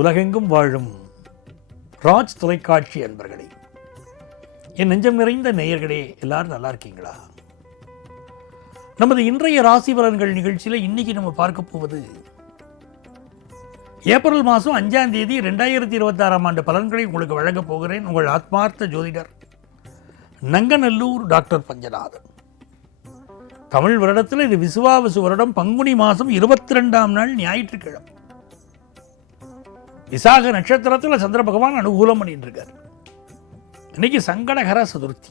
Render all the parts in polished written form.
உலகெங்கும் வாழும் ராஜ் தொலைக்காட்சி அன்பர்களே, என் நெஞ்சம் நிறைந்த நேயர்களே, எல்லாரும் நல்லா இருக்கீங்களா? நமது இன்றைய ராசி பலன்கள் நிகழ்ச்சியில் இன்னைக்கு நம்ம பார்க்க போவது ஏப்ரல் மாதம் 5ஆம் தேதி 2026ஆம் ஆண்டு பலன்களை உங்களுக்கு வழங்கப் போகிறேன். உங்கள் ஆத்மார்த்த ஜோதிடர் நங்கநல்லூர் டாக்டர் பஞ்சநாதன். தமிழ் வருடத்தில் இது விசுவாவசு வருடம், பங்குனி மாதம் 22ஆம் நாள் ஞாயிற்றுக்கிழமை. விசாக நட்சத்திரத்தில் சந்திர பகவான் அனுகூலம் பண்ணிட்டு இருக்கார். இன்னைக்கு சங்கடகர சதுர்த்தி.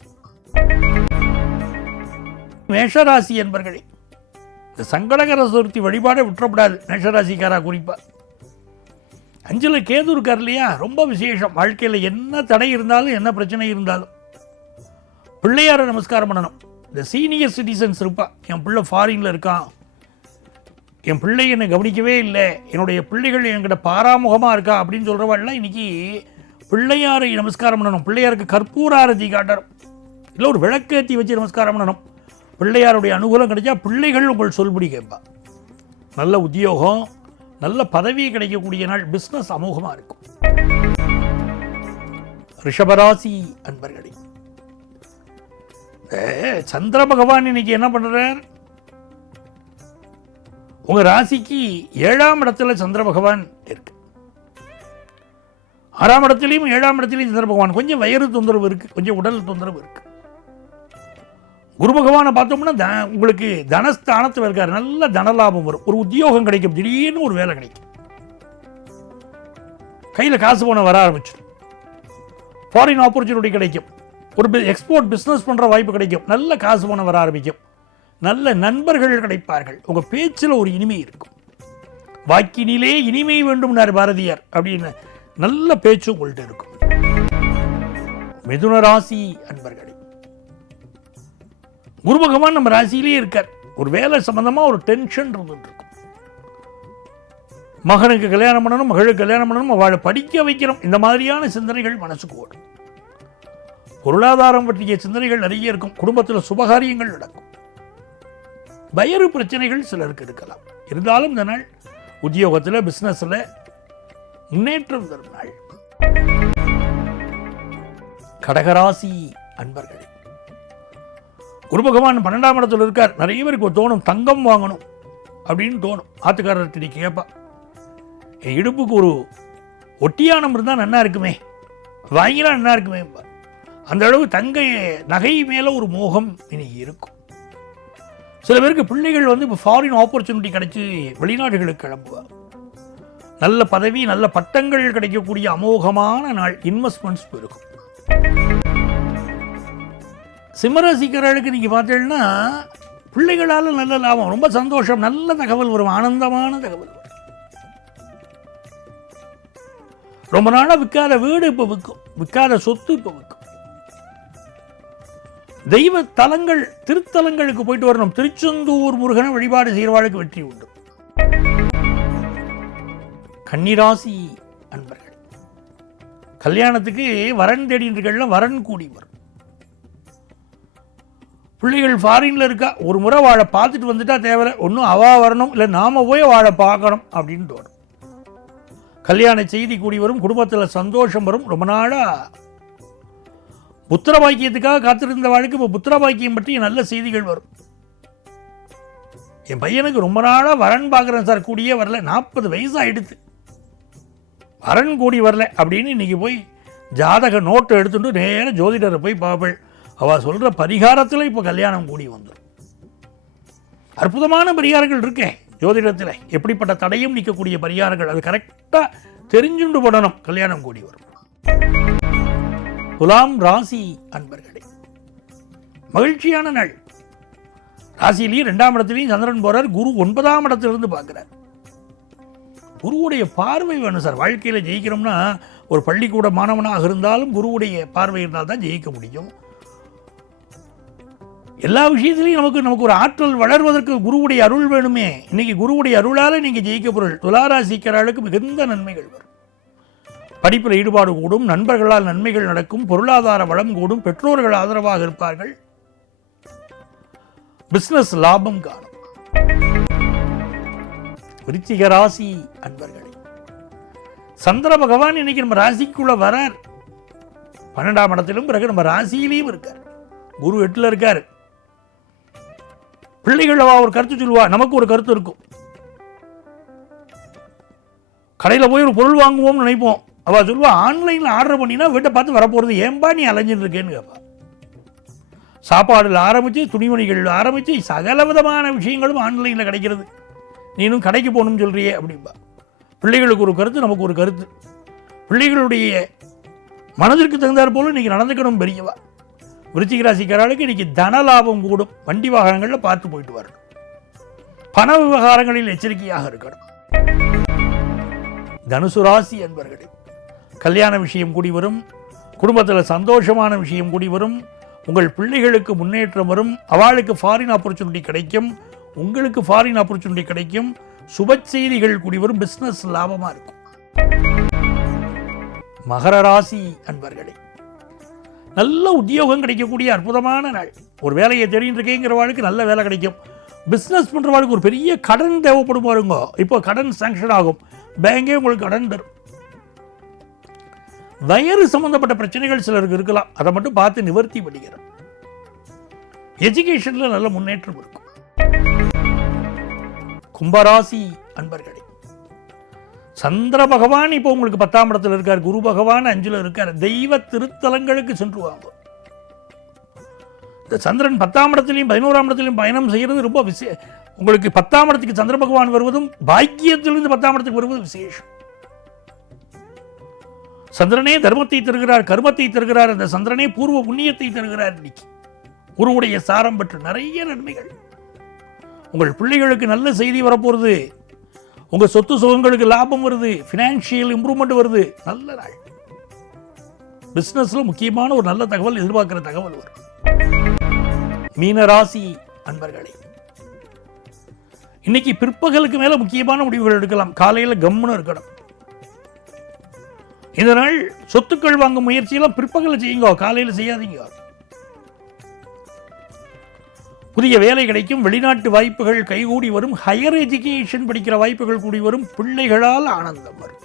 மேஷராசி என்பர்களே, இந்த சங்கடகர சதுர்த்தி வழிபாடை விட்டுறப்படாது. மேஷராசிக்காரா குறிப்பா 5ல் கேது இருக்கார் இல்லையா, ரொம்ப விசேஷம். வாழ்க்கையில் என்ன தடை இருந்தாலும் என்ன பிரச்சனை இருந்தாலும் பிள்ளையார நமஸ்காரம் பண்ணணும். இந்த சீனியர் சிட்டிசன்ஸ் இருப்பா, என் பிள்ளை ஃபாரின்ல இருக்கான், என் பிள்ளை என்னை கவனிக்கவே இல்லை, என்னுடைய பிள்ளைகள் என்கிட்ட பாராமுகமாக இருக்கா அப்படின்னு சொல்கிறவாள்லாம் இன்றைக்கி பிள்ளையாரை நமஸ்காரம் பண்ணணும். பிள்ளையாருக்கு கற்பூராரதி காட்டணும், இல்லை ஒரு விளக்கேற்றி வச்சு நமஸ்காரம் பண்ணணும். பிள்ளையாருடைய அனுகூலம் கிடைச்சா பிள்ளைகள் உங்கள் சொல்படி கேட்பா. நல்ல உத்தியோகம், நல்ல பதவி கிடைக்கக்கூடிய நாள். பிஸ்னஸ் அமோகமாக இருக்கும். ரிஷபராசி அன்பர்களே, சந்திர பகவான் இன்னைக்கு என்ன பண்ணுறார்? உங்க ராசிக்கு 7ஆம் இடத்துல சந்திர பகவான் இருக்கு. 6ஆம் இடத்துலையும் 7ஆம் இடத்துலையும் சந்திர பகவான். கொஞ்சம் வயிறு தொந்தரவு இருக்கு, கொஞ்சம் உடல் தொந்தரவு இருக்கு. குரு பகவானை பார்த்தோம்னா உங்களுக்கு தனஸ்தானத்தில் இருக்காரு. நல்ல தனலாபம் வரும், ஒரு உத்தியோகம் கிடைக்கும், திடீர்னு ஒரு வேலை கிடைக்கும், கையில் காசு போன வர ஆரம்பிச்சிடும், ஃபாரின் ஆப்பர்ச்சுனிட்டி கிடைக்கும், ஒரு எக்ஸ்போர்ட் பிஸ்னஸ் பண்ணுற வாய்ப்பு கிடைக்கும், நல்ல காசு போன வர ஆரம்பிக்கும், நல்ல நண்பர்கள் கிடைப்பார்கள், உங்கள் பேச்சில் ஒரு இனிமை இருக்கும். வாக்கினிலே இனிமை வேண்டும்னார் பாரதியார். அப்படின்னு நல்ல பேச்சு உங்கள்கிட்ட இருக்கும். மிதுன ராசி அன்பர்களே, குரு பகவான் நம்ம ராசியிலேயே இருக்கார். ஒரு வேலை சம்பந்தமாக ஒரு டென்ஷன் இருந்துட்டு இருக்கும். மகனுக்கு கல்யாணம் பண்ணணும், மகளுக்கு கல்யாணம் பண்ணணும், அவளை படிக்க வைக்கணும், இந்த மாதிரியான சிந்தனைகள் மனசுக்கு ஓடும். பொருளாதாரம் பற்றிய சிந்தனைகள் நிறைய இருக்கும். குடும்பத்தில் சுபகாரியங்கள் நடக்கும். வயிறு பிரச்சனைகள் சிலருக்கு இருக்கலாம். இருந்தாலும் இந்த நாள் உத்தியோகத்தில் பிசினஸ்ல முன்னேற்றம் தரும் நாள். கடகராசி அன்பர்களே, குரு பகவான் 12ஆம் இடத்துல இருக்கார். நிறைய பேருக்கு தோணும் தங்கம் வாங்கணும் அப்படின்னு தோணும். ஆத்துக்காரர் திடீர் கேட்பா, என் இடுப்புக்கு ஒரு ஒட்டியானம் இருந்தால் நல்லா இருக்குமே, வாங்கினா நல்லா இருக்குமே. அந்த அளவு தங்க நகை மேல ஒரு மோகம் இன்னைக்கு இருக்கும். சில பேருக்கு பிள்ளைகள் இப்போ ஃபாரின் ஆப்பர்ச்சுனிட்டி கிடைச்சி வெளிநாடுகளுக்கு கிளம்புவார். நல்ல பதவி, நல்ல பட்டங்கள் கிடைக்கக்கூடிய அமோகமான நாள். இன்வெஸ்ட்மெண்ட்ஸ் இருக்கும். சிம்மராசிக்காரர்களுக்கு நீங்க பார்த்தீங்கன்னா பிள்ளைகளால் நல்ல லாபம், ரொம்ப சந்தோஷம், நல்ல தகவல் வரும், ஆனந்தமான தகவல் வரும். ரொம்ப நாளாக விற்காத வீடு இப்போ விற்கும், விற்காத சொத்து இப்போ விற்கும். தெய்வ தலங்கள், திருத்தலங்களுக்கு போயிட்டு வரணும். திருச்செந்தூர் முருகனை வழிபாடு செய்கிறவாளுக்கு வெற்றி உண்டு. கன்னிராசி அன்பர்கள், கல்யாணத்துக்கு வரன் தேடின்றீர்கள், வரன் கூடி வரும். பிள்ளைகள் ஃபாரின்ல இருக்கா, ஒரு முறை வாழை பார்த்துட்டு வந்துட்டா தேவை, ஒன்றும் அவா வரணும், இல்லை நாம போய் வாழை பார்க்கணும் அப்படின்னு தோணும். கல்யாண செய்தி கூடி வரும். குடும்பத்தில் சந்தோஷம் வரும். ரொம்ப நாளா புத்திர பாக்கியத்துக்காக காத்திருந்த வாழ்க்கை இப்போ புத்திர பாக்கியம் பற்றி நல்ல செய்திகள் வரும். என் பையனுக்கு ரொம்ப நாளாக வரன் பார்க்குறேன் சார், கூடியே வரல, 40 வயசு ஆயிடுத்து, வரன் கூடி வரல அப்படின்னு இன்னைக்கு போய் ஜாதக நோட்டை எடுத்துட்டு நேரம் ஜோதிடரை போய் பார்ப்பேள். அவள் சொல்கிற பரிகாரத்தில் இப்போ கல்யாணம் கூடி வந்துடும். அற்புதமான பரிகாரங்கள் இருக்கேன் ஜோதிடத்தில், எப்படிப்பட்ட தடையும் நிற்கக்கூடிய பரிகாரங்கள். அது கரெக்டாக தெரிஞ்சுண்டு போடணும், கல்யாணம் கூடி வரும். துலாம் ராசி அன்பர்களே, மகிழ்ச்சியான நாள். ராசியிலேயே 2ஆம் இடத்துலையும் சந்திரன் போறார். குரு 9ஆம் இடத்திலிருந்து பார்க்கிறார். குருவுடைய பார்வை வேணும் சார். வாழ்க்கையில் ஜெயிக்கிறோம்னா ஒரு பள்ளிக்கூட மாணவனாக இருந்தாலும் குருவுடைய பார்வை இருந்தால் தான் ஜெயிக்க முடியும். எல்லா விஷயத்திலையும் நமக்கு ஒரு ஆற்றல் வளர்வதற்கு குருவுடைய அருள் வேணுமே. இன்னைக்கு குருவுடைய அருளால் நீங்கள் ஜெயிக்க பொருள். துளாராசிக்காரர்களுக்கு மிகுந்த நன்மைகள் வரும். படிப்பில் ஈடுபாடு கூடும், நண்பர்களால் நன்மைகள் நடக்கும், பொருளாதார வளம் கூடும், பெற்றோர்கள் ஆதரவாக இருப்பார்கள், பிசினஸ் லாபம் காணும். விருச்சிக ராசி அன்பர்களே, சந்திர பகவான் இன்னைக்கு நம்ம ராசிக்குள்ள வரார். 12ஆம் இடத்திலும் பிறகு நம்ம ராசியிலையும் இருக்கார். குரு 8ல் இருக்கார். பிள்ளைகள் ஒரு கருத்து சொல்லுவா, நமக்கு ஒரு கருத்து இருக்கும். கடையில் போய் ஒரு பொருள் வாங்குவோம்னு நினைப்போம். அவள் சொல்லுவா, ஆன்லைனில் ஆர்டர் பண்ணினா வீட்டை பார்த்து வரப்போகிறது, ஏன்பா நீ அலைஞ்சிட்டு இருக்கேன்னு கேட்பா. சாப்பாடில் ஆரம்பித்து துணிமணிகள் ஆரம்பித்து சகல விதமான விஷயங்களும் ஆன்லைனில் கிடைக்கிறது. நீனும் கடைக்கு போகணும்னு சொல்கிறியே அப்படின்பா. பிள்ளைகளுக்கு ஒரு கருத்து, நமக்கு ஒரு கருத்து. பிள்ளைகளுடைய மனதிற்கு தகுந்தாற் போல இன்றைக்கி நடந்துக்கணும் பெரியவா. விருச்சிக ராசிக்காரர்களுக்கு இன்றைக்கி தன லாபம் கூடும். வண்டி வாகனங்களில் பார்த்து போயிட்டு வரணும். பண விவகாரங்களில் எச்சரிக்கையாக இருக்கணும். தனுசு ராசி என்பர்களே, கல்யாண விஷயம் கூடி வரும். குடும்பத்தில் சந்தோஷமான விஷயம் கூடி வரும். உங்கள் பிள்ளைகளுக்கு முன்னேற்றம் வரும். அவளுக்கு ஃபாரின் ஆப்பர்ச்சுனிட்டி கிடைக்கும். உங்களுக்கு ஃபாரின் ஆப்பர்ச்சுனிட்டி கிடைக்கும். சுப செய்திகள் கூடி வரும். பிஸ்னஸ் லாபமாக இருக்கும். மகர ராசி அன்பர்களே, நல்ல உத்தியோகம் கிடைக்கக்கூடிய அற்புதமான நாள். ஒரு வேலையை தெரிந்து இருக்கேங்கிறவாளுக்கு நல்ல வேலை கிடைக்கும். பிஸ்னஸ் பண்ணுறவாளுக்கு ஒரு பெரிய கடன் தேவைப்படும் பாருங்க. இப்போ கடன் சாங்ஷன் ஆகும். பேங்கே உங்களுக்கு கடன் தரும். வயறு சம்பந்தப்பட்ட பிரச்சனைகள் சிலருக்கு இருக்கலாம். அதை மட்டும் பார்த்து நிவர்த்தி பண்ணிக்கிறோம். எஜுகேஷன்ல நல்ல முன்னேற்றம் இருக்கும். கும்பராசி அன்பர்களே, சந்திர பகவான் இப்போ உங்களுக்கு 10ஆம் இடத்துல இருக்கார். குரு பகவான் 5ல் இருக்கார். தெய்வ திருத்தலங்களுக்கு சென்று வாங்க. இந்த சந்திரன் 10ஆம் இடத்திலையும் 11ஆம் இடத்திலையும் பயணம் செய்கிறது ரொம்ப விசேஷம். உங்களுக்கு 10ஆம் இடத்துக்கு சந்திர பகவான் வருவதும் பாக்கியத்திலிருந்து 10ஆம் இடத்துக்கு வருவதும் விசேஷம். சந்திரனே தர்மத்தை தருகிறார், கர்மத்தை தருகிறார். அந்த சந்திரனே பூர்வ புண்ணியத்தை தருகிறார். இன்னைக்கு குருவுடைய சாரம் பெற்று நிறைய நன்மைகள். உங்கள் பிள்ளைகளுக்கு நல்ல செய்தி வரப்போகிறது. உங்கள் சொத்து சுகங்களுக்கு லாபம் வருது. ஃபினான்ஷியல் இம்ப்ரூவ்மெண்ட் வருது. நல்ல நாள். பிஸ்னஸ்ல முக்கியமான ஒரு நல்ல தகவல், எதிர்பார்க்கிற தகவல் வரும். மீனராசி அன்பர்களே, இன்னைக்கு பிற்பகலுக்கு மேல முக்கியமான முடிவுகள் எடுக்கலாம். காலையில் கம்முன்னு இருக்கணும். இந்த நாள் சொத்துக்கள் வாங்கும் முயற்சியெல்லாம் பிற்பகல செய்யுங்க, காலையில் செய்யாதீங்க. புதிய வேலை கிடைக்கும். வெளிநாட்டு வாய்ப்புகள் கைகூடி வரும். ஹையர் எஜுகேஷன் படிக்கிற வாய்ப்புகள் கூடி வரும். பிள்ளைகளால் ஆனந்தம் வரும்.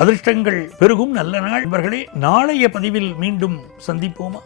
அதிர்ஷ்டங்கள் பெருகும். நல்ல நாள் இவர்களே. நாளைய பதிவில் மீண்டும் சந்திப்போமா?